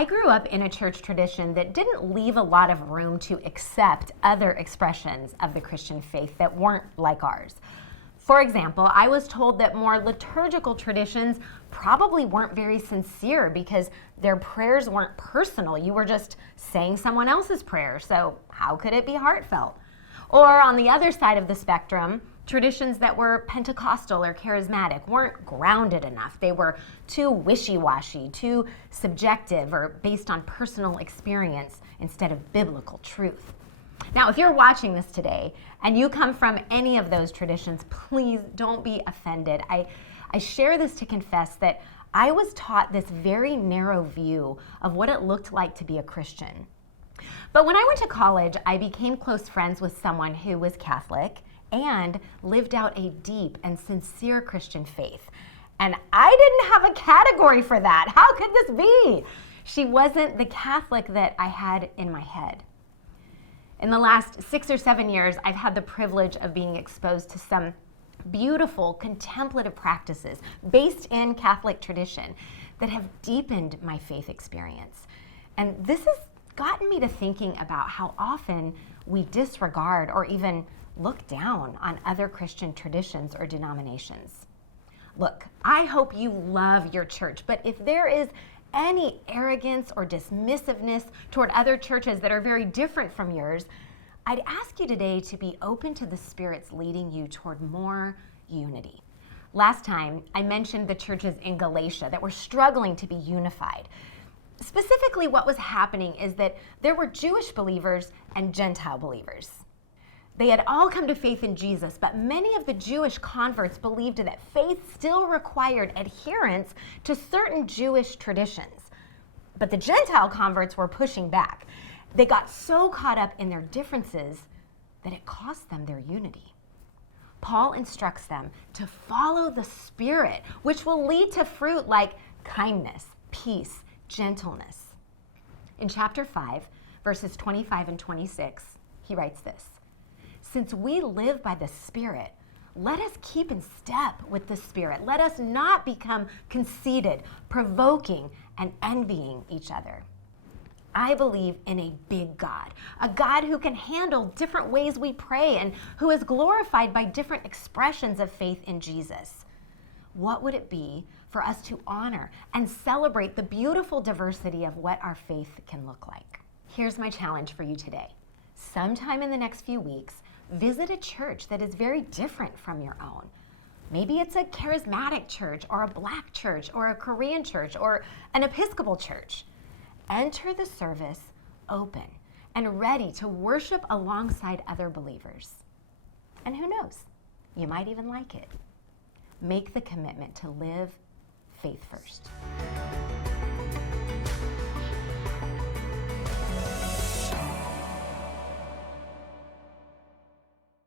I grew up in a church tradition that didn't leave a lot of room to accept other expressions of the Christian faith that weren't like ours. For example, I was told that more liturgical traditions probably weren't very sincere because their prayers weren't personal. You were just saying someone else's prayer, so how could it be heartfelt? Or on the other side of the spectrum, traditions that were Pentecostal or charismatic weren't grounded enough. They were too wishy-washy, too subjective, or based on personal experience instead of biblical truth. Now, if you're watching this today and you come from any of those traditions, please don't be offended. I share this to confess that I was taught this very narrow view of what it looked like to be a Christian. But when I went to college, I became close friends with someone who was Catholic and lived out a deep and sincere Christian faith. And I didn't have a category for that. How could this be? She wasn't the Catholic that I had in my head. In the last 6 or 7 years, I've had the privilege of being exposed to some beautiful contemplative practices based in Catholic tradition that have deepened my faith experience. And this has gotten me to thinking about how often we disregard or even look down on other Christian traditions or denominations. Look, I hope you love your church, but if there is any arrogance or dismissiveness toward other churches that are very different from yours, I'd ask you today to be open to the Spirit's leading you toward more unity. Last time, I mentioned the churches in Galatia that were struggling to be unified. Specifically, what was happening is that there were Jewish believers and Gentile believers. They had all come to faith in Jesus, but many of the Jewish converts believed that faith still required adherence to certain Jewish traditions. But the Gentile converts were pushing back. They got so caught up in their differences that it cost them their unity. Paul instructs them to follow the Spirit, which will lead to fruit like kindness, peace, gentleness. In chapter 5, verses 25 and 26, he writes this: "Since we live by the Spirit, let us keep in step with the Spirit. Let us not become conceited, provoking, and envying each other." I believe in a big God, a God who can handle different ways we pray and who is glorified by different expressions of faith in Jesus. What would it be for us to honor and celebrate the beautiful diversity of what our faith can look like? Here's my challenge for you today. Sometime in the next few weeks, visit a church that is very different from your own. Maybe it's a charismatic church or a Black church or a Korean church or an Episcopal church. Enter the service open and ready to worship alongside other believers. And who knows, you might even like it. Make the commitment to live faith first.